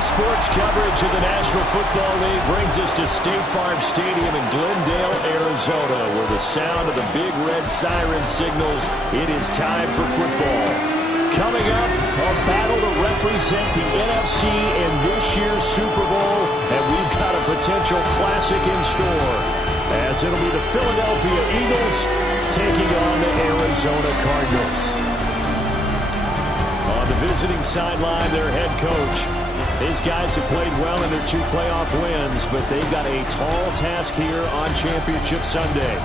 Sports coverage of the National Football League brings us to State Farm Stadium in Glendale, Arizona, where the sound of the big red siren signals it is time for football. Coming up, a battle to represent the NFC in this year's Super Bowl, and we've got a potential classic in store, as it'll be the Philadelphia Eagles taking on the Arizona Cardinals. On the visiting sideline, their head coach. These guys have played well in their 2 playoff wins, but they've got a tall task here on Championship Sunday.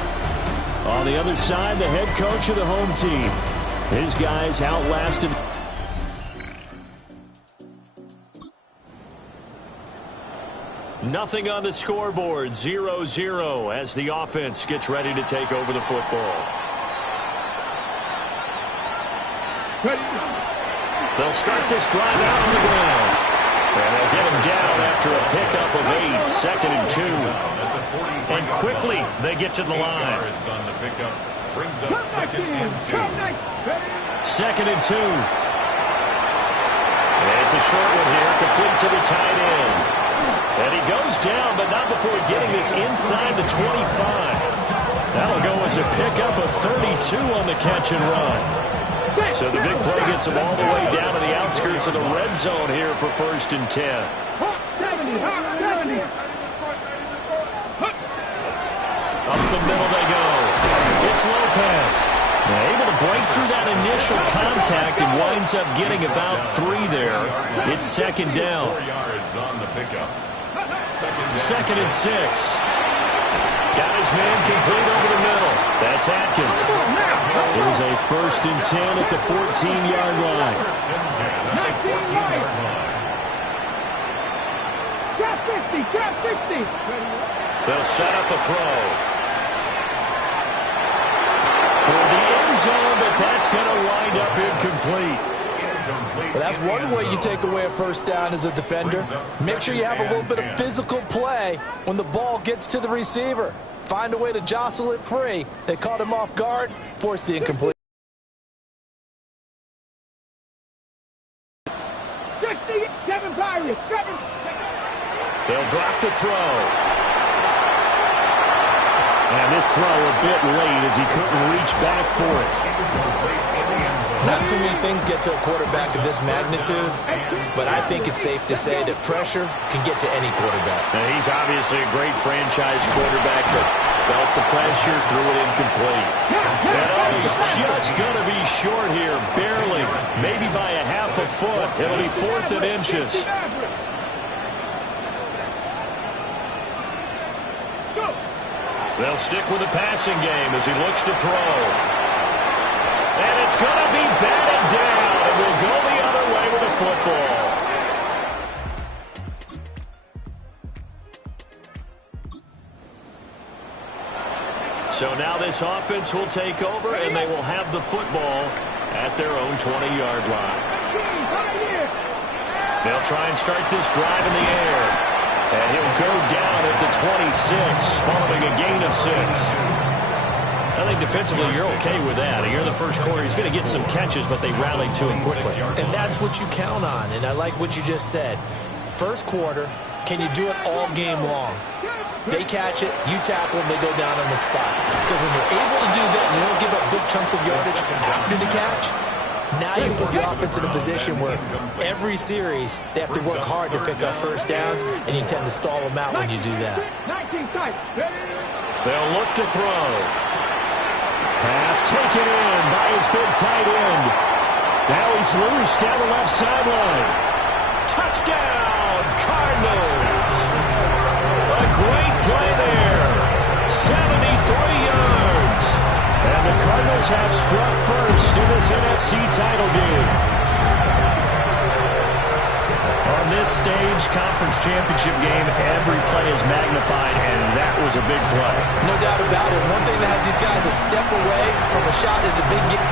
On the other side, the head coach of the home team. His guys outlasted. Nothing on the scoreboard, 0-0 as the offense gets ready to take over the football. They'll start this drive out on the ground. And they'll get him down after a pickup of 8, 2nd and 2. And quickly, they get to the line. On the pickup brings up 2nd and 2. 2nd and 2. And it's a short one here, complete to the tight end. And he goes down, but not before getting this inside the 25. That'll go as a pickup of 32 on the catch and run. So the big play gets them all the way down to the outskirts of the red zone here for 1st and 10. Up the middle they go. It's Lopez. Able to break through that initial contact and winds up getting about 3 there. It's 2nd down. 2nd and 6. Got his man complete over the middle. That's Atkins. Here's a 1st and 10 at the 14-yard line. Drop 50. They'll set up a throw. Toward the end zone, but that's going to wind up incomplete. Well, that's one way you take away a 1st down as a defender. Make sure you have a little bit of physical play when the ball gets to the receiver. Find a way to jostle it free. They caught him off guard, forced the incomplete. 67 Pirates. They'll drop the throw. And this throw a bit late as he couldn't reach back for it. Not too many things get to a quarterback of this magnitude, but I think it's safe to say that pressure can get to any quarterback. Now, he's obviously a great franchise quarterback, but felt the pressure, threw it incomplete. And he's just going to be short here, barely, maybe by a half a foot. It'll be 4th and inches. They'll stick with the passing game as he looks to throw. And it's going to be batted down, and we'll go the other way with the football. So now this offense will take over, and they will have the football at their own 20-yard line. They'll try and start this drive in the air. And he'll go down at the 26, following a gain of 6. I think defensively you're okay with that. You're in the first quarter. He's going to get some catches, but they rallied to him quickly. And that's what you count on, and I like what you just said. First quarter, can you do it all game long? They catch it, you tackle them, they go down on the spot. Because when you're able to do that and you don't give up big chunks of yardage after the catch, now you put the offense in a position where every series they have to work hard to pick up 1st downs, and you tend to stall them out when you do that. They'll look to throw. Pass taken in by his big tight end. Now he's loose down the left sideline. Touchdown, Cardinals. A great play there. 73 yards. And the Cardinals have struck first in this NFC title game. On this stage, conference championship game, every play is magnified, and that was a big play. No doubt about it. One thing that has these guys a step away from a shot at the big game.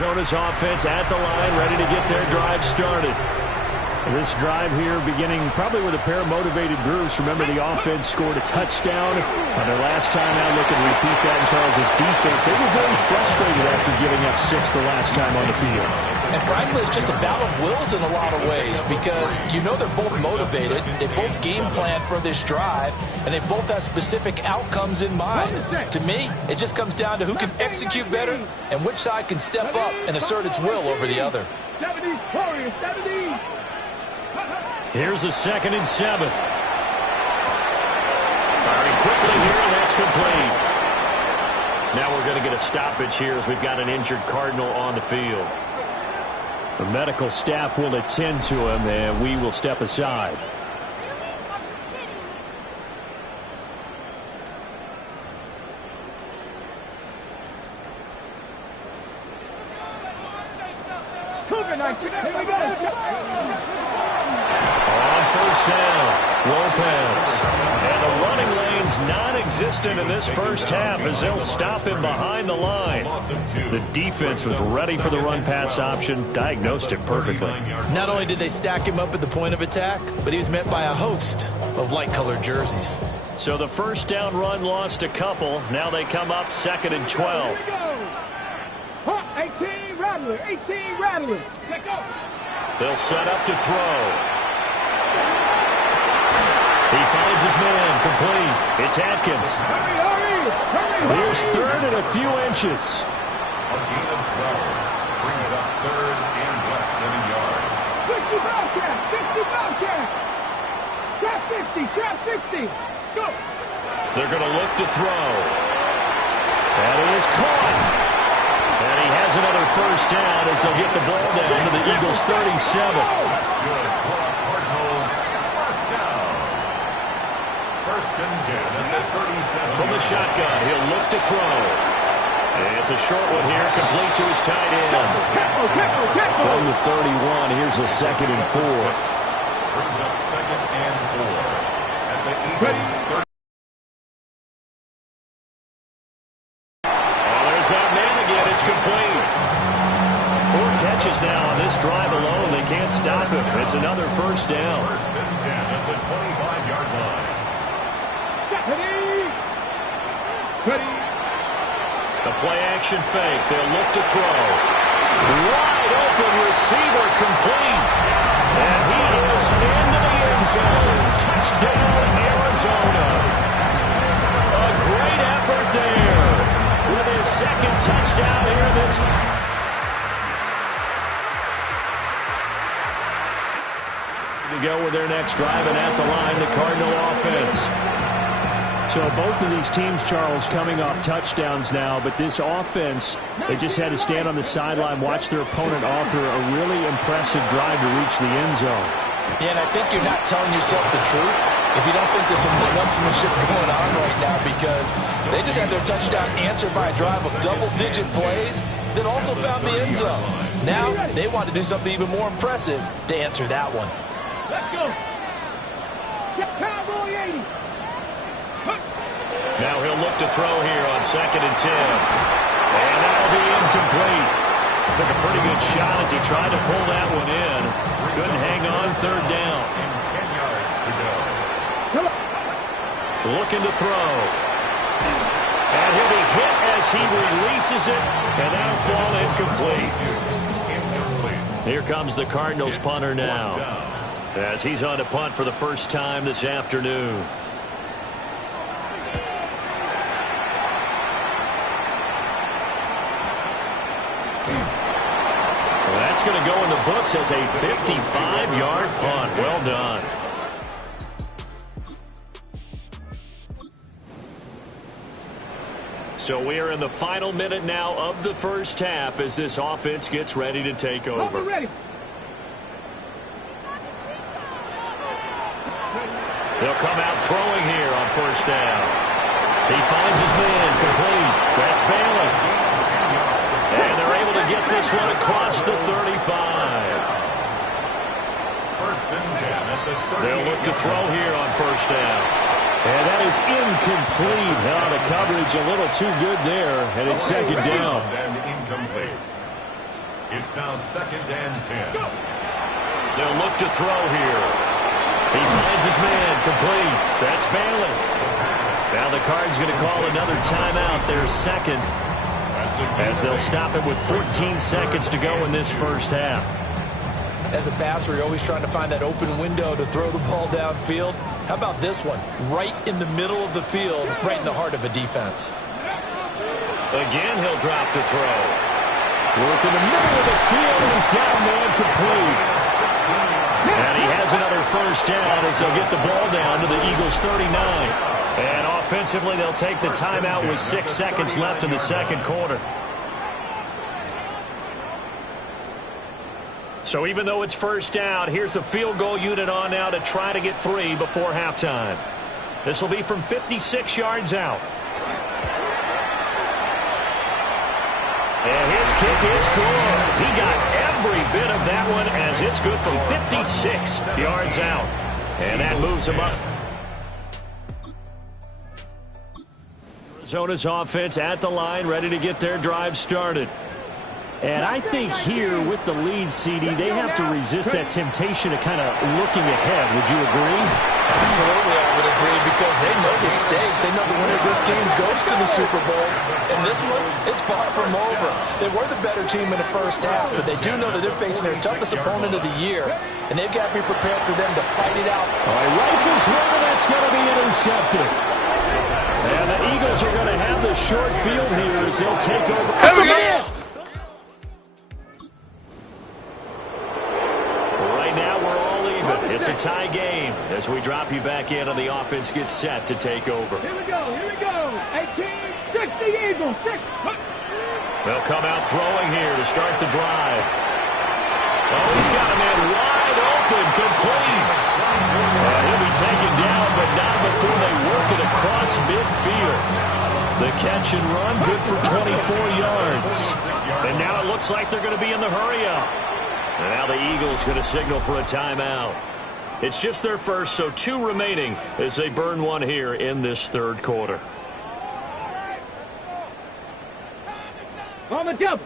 Arizona's offense at the line, ready to get their drive started. This drive here beginning probably with a pair of motivated groups. Remember, the offense scored a touchdown on their last time out. Looking to repeat that in Charles' defense. They were very frustrated after giving up 6 the last time on the field. And frankly, it's just a battle of wills in a lot of ways because you know they're both motivated. They both game plan for this drive, and they both have specific outcomes in mind. To me, it just comes down to who can execute better and which side can step up and assert its will over the other. 70, 70. Here's a 2nd and 7. Firing quickly here, and that's complete. Now we're going to get a stoppage here as we've got an injured Cardinal on the field. The medical staff will attend to him, and we will step aside. Here we go. On first down, Lopez. And the running lane's non-existent in this first half as they'll stop him behind the line. The defense was ready for the run-pass option, diagnosed it perfectly. Not only did they stack him up at the point of attack, but he was met by a host of light-colored jerseys. So the first down run lost a couple. Now they come up 2nd and 12. Here we go. 18 Rattler. 18 Rattler. Let's go. They'll set up to throw. He finds his man, complete. It's Atkins. Hurry. Here's 3rd and a few inches. A gain of 12 brings up 3rd and less than a yard. 60 Bobcat. 60 Bobcat. Trap 60. Trap 60. Let's go. They're going to look to throw. That is caught. And he has another first down as they'll get the ball down to the Eagles' 37. That's good. Cardinals, first down. 1st and 10 at the 37. From the shotgun, he'll look to throw. And it's a short one here, complete to his tight end. From the 31, here's a 2nd and 4. Brings up 2nd and 4 at the Eagles' 30. It's complete. 4 catches now on this drive alone. They can't stop him. It's another first down. 1st and 10 at the 25-yard line. Ready. The play-action fake. They'll look to throw. Wide open receiver, complete. And he is into the end zone. Touchdown, Arizona. A great effort there. With his 2nd touchdown here this to go with their next drive, and at the line, the Cardinal offense. So both of these teams, Charles, coming off touchdowns now, but this offense, they just had to stand on the sideline, watch their opponent author a really impressive drive to reach the end zone. Yeah, and I think you're not telling yourself the truth if you don't think there's some one-upsmanship going on right now, because they just had their touchdown answered by a drive of double-digit plays that also found the end zone. Now they want to do something even more impressive to answer that one. Let's go. Cowboy 80. Now he'll look to throw here on 2nd and 10. And that'll be incomplete. Took a pretty good shot as he tried to pull that one in. Couldn't hang on 3rd down. And 10 yards to go. Looking to throw. And he'll be hit as he releases it. And that'll fall incomplete. Here comes the Cardinals punter now, as he's on to punt for the first time this afternoon. Well, that's going to go in the books as a 55-yard punt. Well done. So we are in the final minute now of the first half as this offense gets ready to take over. Ready. They'll come out throwing here on first down. He finds his man, complete. That's Bailey. And they're able to get this one across the 35. 1st and 10 at the 30. They'll look to throw here on first down. And that is incomplete. The coverage a little too good there, and it's 2nd down. And incomplete. It's now 2nd and 10. They'll look to throw here. He finds his man, complete. That's Bailey. Now the Cards going to call another timeout, their second, as they'll stop it with 14 seconds to go in this first half. As a passer, you're always trying to find that open window to throw the ball downfield. How about this one? Right in the middle of the field, right in the heart of a defense. Again, he'll drop to throw. Work in the middle of the field, and he's got a man complete. And he has another first down as they'll get the ball down to the Eagles' 39. And offensively, they'll take the timeout with 6 seconds left in the second quarter. So even though it's first down, here's the field goal unit on now to try to get 3 before halftime. This will be from 56 yards out. And his kick is good. He got every bit of that one as it's good from 56 yards out. And that moves him up. Arizona's offense at the line, ready to get their drive started. And I think here with the lead, CD, they have to resist that temptation of kind of looking ahead. Would you agree? Absolutely, I would agree, because they know the stakes. They know the winner of this game goes to the Super Bowl. And this one, it's far from over. They were the better team in the first half, but they do know that they're facing their toughest opponent of the year. And they've got to be prepared for them to fight it out. All right, rifles one, that's going to be intercepted. And the Eagles are going to have the short field here as they'll take over. It's a tie game as we drop you back in and the offense gets set to take over. Here we go, 18, 60 Eagles, 6. They'll come out throwing here to start the drive. Oh, he's got a man wide open, complete. He'll be taken down, but not before they work it across midfield. The catch and run, good for 24 yards. And now it looks like they're going to be in the hurry-up. And now the Eagles going to signal for a timeout. It's just their first, so 2 remaining as they burn one here in this third quarter. On the double.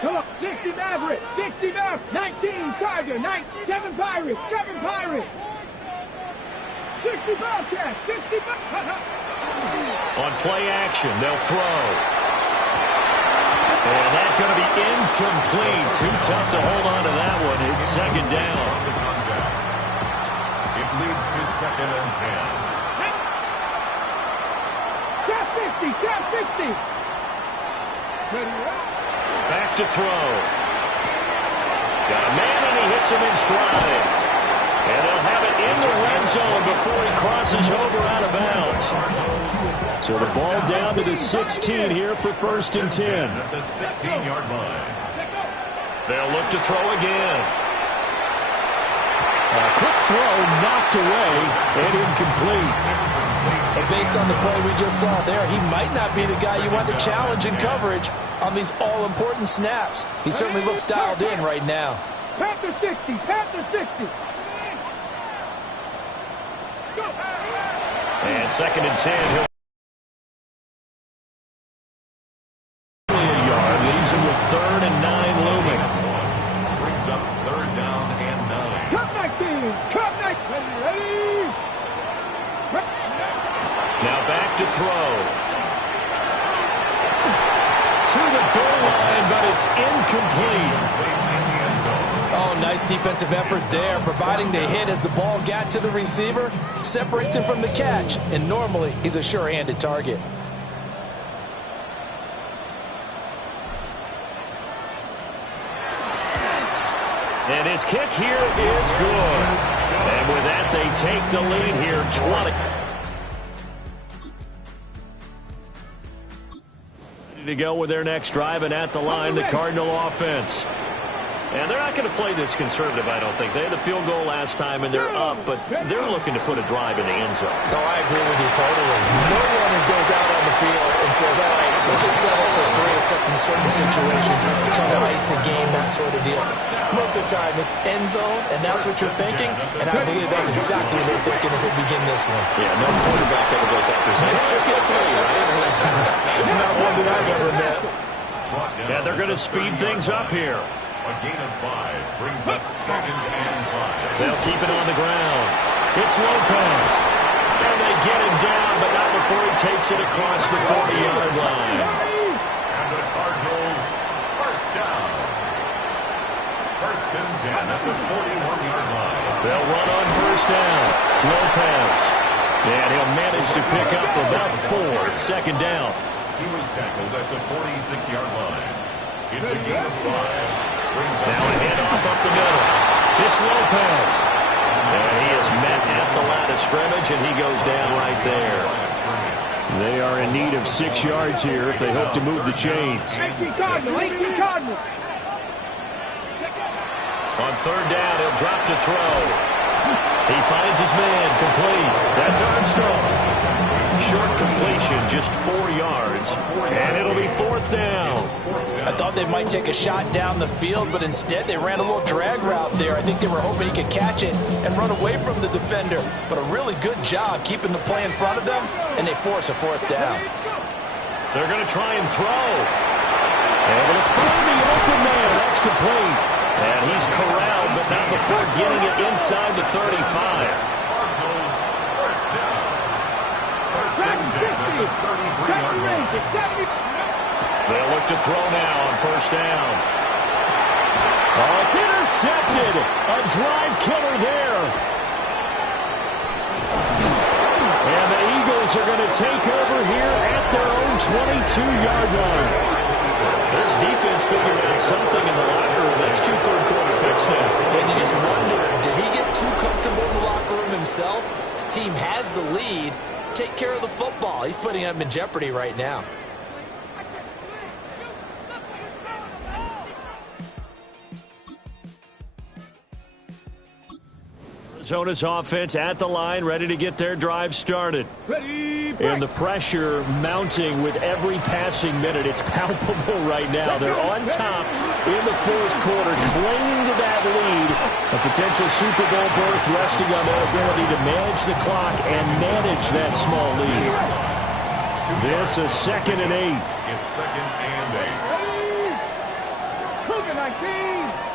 Come on, 60 Maverick, 60 Maverick, 19 Tiger, 7 Pirates, 7 Pirates. 60 Bobcats, 60 Bobcats. On play action, they'll throw. And that's going to be incomplete. Too tough to hold on to that one. It's second down. It leads to 2nd and 10. Cap 50, Cap 60. Back to throw. Got a man and he hits him in stride. And they'll have it in the red zone before he crosses over out of bounds. So the ball down to the 16 here for 1st and 10. At the 16-yard line. They'll look to throw again. A quick throw knocked away and incomplete. And based on the play we just saw there, he might not be the guy you want to challenge in coverage on these all-important snaps. He certainly looks dialed in right now. Panther 60, Panther 60. And 2nd and 10. He'll leaves him with 3rd and 9 looming. Brings up 3rd down and 9. Come back, team. Come back. Ready. Now back to throw. To the goal line, but it's incomplete. Oh, nice defensive effort there, providing the hit as the ball got to the receiver, separates him from the catch, and normally he's a sure-handed target. And his kick here is good. And with that, they take the lead here, 20. Ready to go with their next drive, and at the line, the Cardinal offense. And they're not going to play this conservative, I don't think. They had the field goal last time, and they're up, but they're looking to put a drive in the end zone. Oh, I agree with you totally. No one goes out on the field and says, all right, let's just settle for 3 except in certain situations, trying to ice a game, that sort of deal. Most of the time, it's end zone, and that's what you're thinking, and I believe that's exactly what they're thinking as they begin this one. Yeah, no quarterback ever goes after saying, hey, let's get 3, right? Not one that I've ever met. Yeah, they're going to speed things up here. A gain of 5 brings up 2nd and 5. They'll keep it on the ground. It's Lopez. And they get him down, but not before he takes it across the 40-yard line. And the Cardinals, first down. 1st and 10 at the 41-yard line. They'll run on first down. Lopez. And he'll manage to pick up about 4. It's 2nd down. He was tackled at the 46-yard line. It's a gain of 5. Now a handoff up the middle. It's Lopez. And he is met at the line of scrimmage, and he goes down right there. They are in need of 6 yards here if they hope to move the chains. 18 Cardinals, 18 Cardinals. On 3rd down, he'll drop to throw. He finds his man, complete. That's Armstrong. Short completion, just 4 yards, and it'll be 4th down. I thought they might take a shot down the field, but instead they ran a little drag route there. I think they were hoping he could catch it and run away from the defender, but a really good job keeping the play in front of them, and they force a 4th down. They're going to try and throw. Able to find the open man. That's complete. And he's corralled, but not before getting it inside the 35. They'll look to throw now on first down. Oh, it's intercepted. A drive killer there. And the Eagles are going to take over here at their own 22-yard line. This defense figured out something in the locker room. That's 2 third-quarter picks now. And you just wonder, did he get too comfortable in the locker room himself? His team has the lead. Take care of the football. He's putting them in jeopardy right now. Arizona's offense at the line, ready to get their drive started. Ready, And the pressure mounting with every passing minute. It's palpable right now. They're on top in the 4th quarter, clinging to that lead. A potential Super Bowl berth resting on their ability to manage the clock and manage that small lead. This is 2nd and 8. It's 2nd and 8. Cougar 19.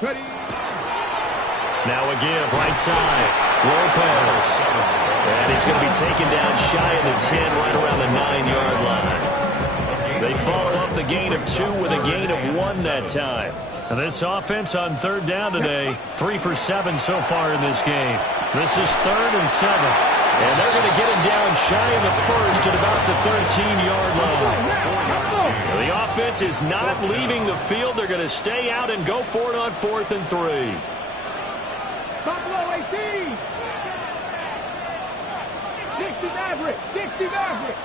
Ready. Now a give, right side. Lopez. And he's going to be taken down shy of the 10, right around the 9-yard line. They follow up the gain of 2 with a gain of 1 that time. And this offense on 3rd down today, 3 for 7 so far in this game. This is 3rd and 7. And they're going to get him down shy of the 1st at about the 13-yard line. The offense is not leaving the field. They're going to stay out and go for it on 4th and 3. Buffalo 18. 60 Maverick. 60 Maverick.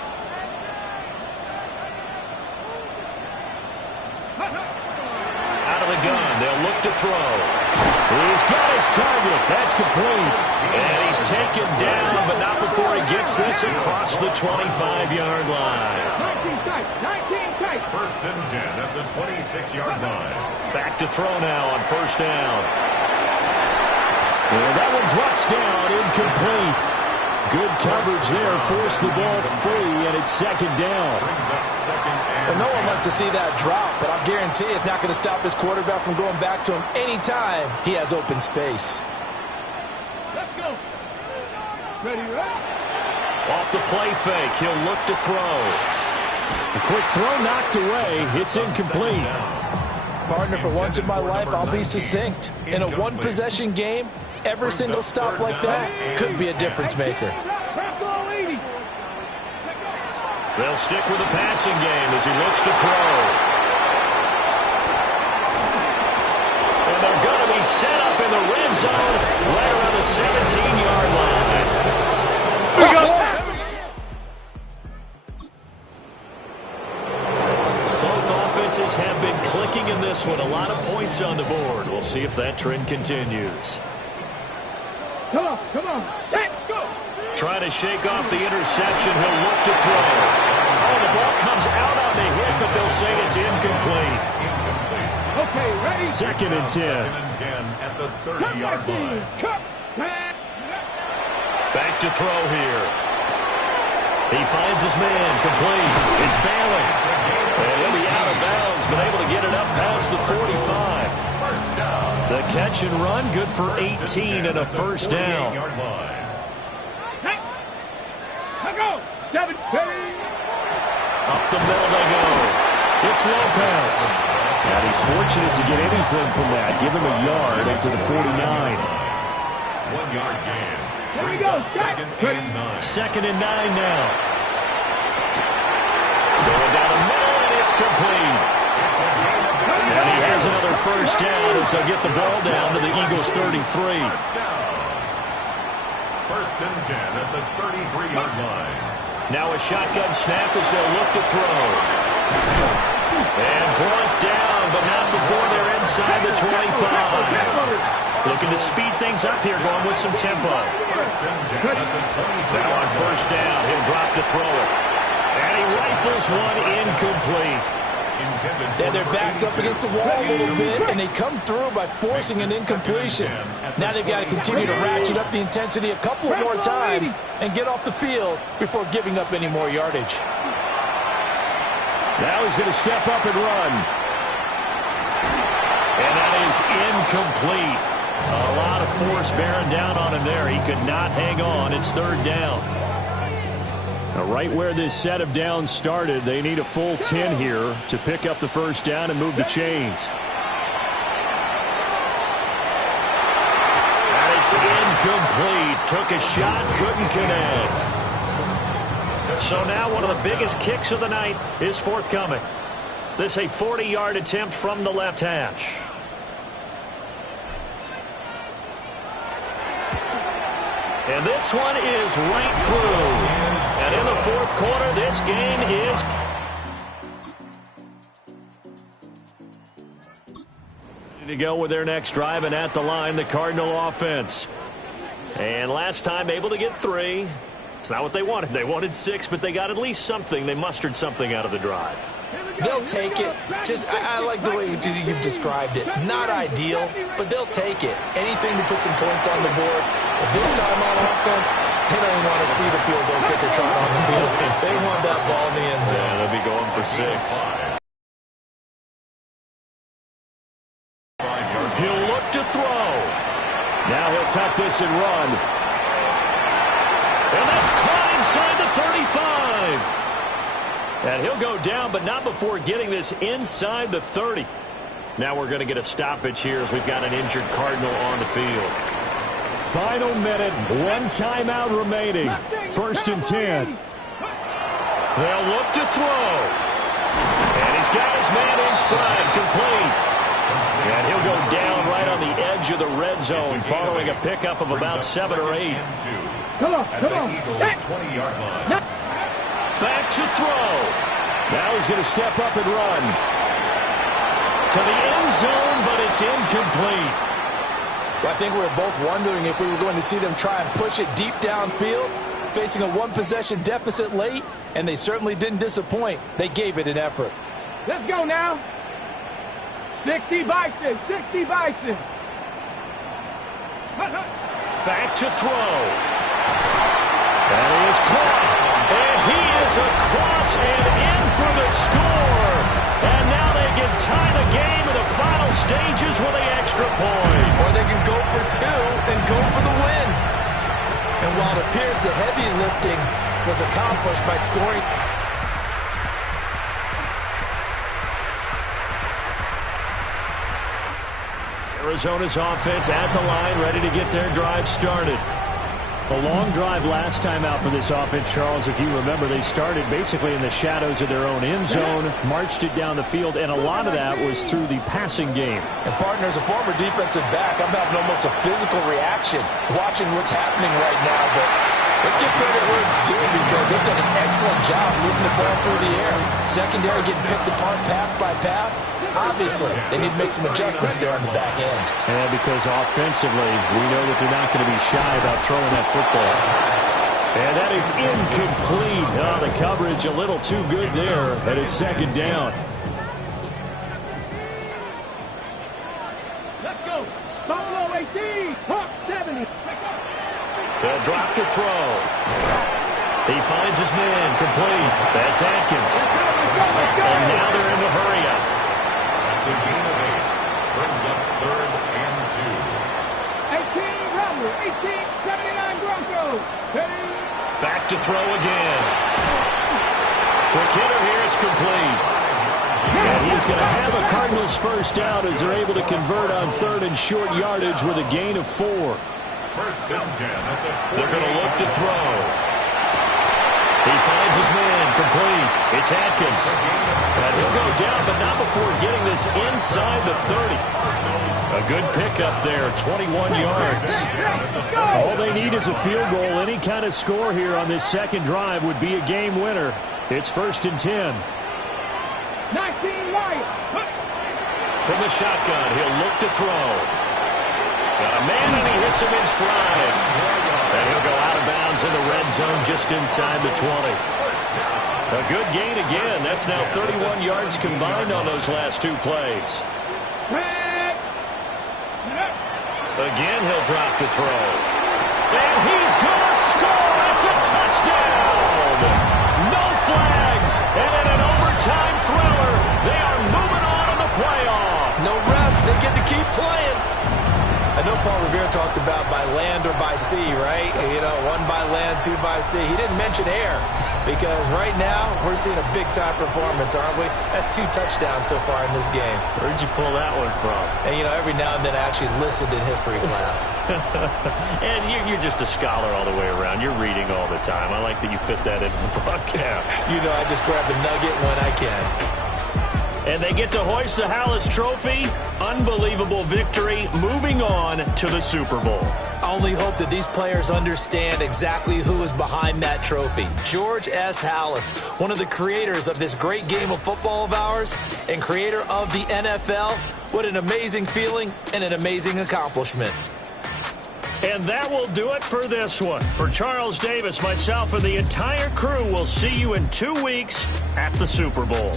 Out of the gun, they'll look to throw. He's got his target. That's complete. And he's taken down, but not before he gets this across the 25-yard line. 19 tight. 19 tight. 1st and 10 at the 26-yard line. Back to throw now on first down. And that one drops down, incomplete. Good coverage there, forced the ball free, and it's 2nd down. Brings up 2nd and Well, no one wants to see that drop, but I guarantee it's not going to stop his quarterback from going back to him anytime he has open space. Let's go. Ready, ready. Off the play fake, he'll look to throw. A quick throw knocked away. It's incomplete. Partner, for once in my life, I'll be succinct. In a one-possession game, every single stop like that could be a difference maker. They'll stick with the passing game as he looks to throw. And they're going to be set up in the red zone right around the 17-yard line. Both offenses have been clicking in this one. A lot of points on the board. We'll see if that trend continues. Come on. Let's go. Trying to shake off the interception. He'll look to throw. Oh, the ball comes out on the hit, but they'll say it's incomplete. Okay, ready? Second and 10. At the 30-yard line. Back to throw here. He finds his man, complete. It's Bailey. And he'll be out of bounds, but able to get it up past the 45. First down. The catch and run, good for 18 and a first down. 48-yard line. Let's go. 7. Up the middle they go. It's Lopez. And he's fortunate to get anything from that. Give him a yard up to the 49. 1 yard gain. Here we go. Second and 9. Second and 9 now. Going down the middle, and it's complete. And he has another first down as they'll get the ball down to the Eagles' 33. First down. First and 10 at the 33-yard line. Now a shotgun snap as they'll look to throw. And brought down, but not before they're inside the 25. Looking to speed things up here, going with some tempo. First and 10 at the 23. Now on first down, he'll drop to throw it. And he rifles one incomplete. Yeah, their back's up against the wall a little bit, and they come through by forcing an incompletion. Now they've got to continue to ratchet up the intensity a couple more times and get off the field before giving up any more yardage. Now he's going to step up and run. And that is incomplete. A lot of force bearing down on him there. He could not hang on. It's third down. Now, right where this set of downs started, they need a full 10 here to pick up the first down and move the chains. And it's incomplete. Took a shot, couldn't connect. So now one of the biggest kicks of the night is forthcoming. This a 40-yard attempt from the left hash. And this one is right through. And in the fourth quarter, this game is to go with their next drive, and at the line, the Cardinal offense. And last time able to get 3. It's not what they wanted. They wanted 6, but they got at least something. They mustered something out of the drive. They'll take it. I like the way you've described it. Not ideal, but they'll take it. Anything to put some points on the board. But this time on offense, they don't even want to see the field goal kicker trot on the field. They want that ball in the end zone. Yeah, they'll be going for 6. He'll look to throw. Now he'll tuck this and run. And that's caught inside the 35. And he'll go down, but not before getting this inside the 30. Now we're going to get a stoppage here as we've got an injured Cardinal on the field. Final minute, 1 timeout remaining. First and 10. They'll look to throw. And he's got his man in stride, complete. And he'll go down right on the edge of the red zone following a pickup of about 7 or 8. Come on. 20-yard line. Back to throw. Now he's going to step up and run. To the end zone, but it's incomplete. Well, I think we were both wondering if we were going to see them try and push it deep downfield, facing a 1-possession deficit late, and they certainly didn't disappoint. They gave it an effort. Let's go now. 60 Bison. 60 Bison. Back to throw. And he is caught. And he is across and in for the score. And now they can tie the game in the final stages with an extra point. Or they can go for 2 and go for the win. And while it appears the heavy lifting was accomplished by scoring. Arizona's offense at the line, ready to get their drive started. A long drive last time out for this offense, Charles. If you remember, they started basically in the shadows of their own end zone, marched it down the field, and a lot of that was through the passing game. And partner, as a former defensive back, I'm having almost a physical reaction watching what's happening right now. But Let's give credit where it's due because they've done an excellent job moving the ball through the air. Secondary getting picked apart pass by pass. Obviously, they need to make some adjustments there on the back end. And because offensively, we know that they're not going to be shy about throwing that football. And that is incomplete. Oh, the coverage a little too good there, and it's second down. Let's go. Buffalo 18. Hawk 70. They'll drop to throw. He finds his man complete. That's Atkins. And now they're in the hurry-up. That's a gain of 8. Brings up 3rd and 2. 18 Rumble. 18-79 Broncos. Back to throw again. Quick hitter here. It's complete. And he's going to have a Cardinals first down as they're able to convert on 3rd and short yardage with a gain of 4. First and 10 at the 40. They're going to look to throw. He finds his man complete. It's Atkins. And he'll go down, but not before getting this inside the 30. A good pickup there, 21 yards. All they need is a field goal. Any kind of score here on this second drive would be a game winner. It's 1st and 10. 19 Lions. From the shotgun, he'll look to throw. Got a man, and he hits him in stride. And he'll go out of bounds in the red zone just inside the 20. A good gain again. That's now 31 yards combined on those last 2 plays. Again, he'll drop to throw. And he's going to score. It's a touchdown. No flags. And in an overtime thriller, they are moving on in the playoff. No rest. They get to keep playing. I know Paul Revere talked about by land or by sea, right? You know, 1 by land, 2 by sea. He didn't mention air because right now we're seeing a big-time performance, aren't we? That's 2 touchdowns so far in this game. Where'd you pull that one from? And, you know, every now and then I actually listened in history class. And you're just a scholar all the way around. You're reading all the time. I like that you fit that into the broadcast. You know, I just grab a nugget when I can. And they get to hoist the Hallis Trophy. Unbelievable victory. Moving on to the Super Bowl. I only hope that these players understand exactly who is behind that trophy. George S. Hallis, one of the creators of this great game of football of ours and creator of the NFL. What an amazing feeling and an amazing accomplishment. And that will do it for this one. For Charles Davis, myself, and the entire crew, we'll see you in 2 weeks at the Super Bowl.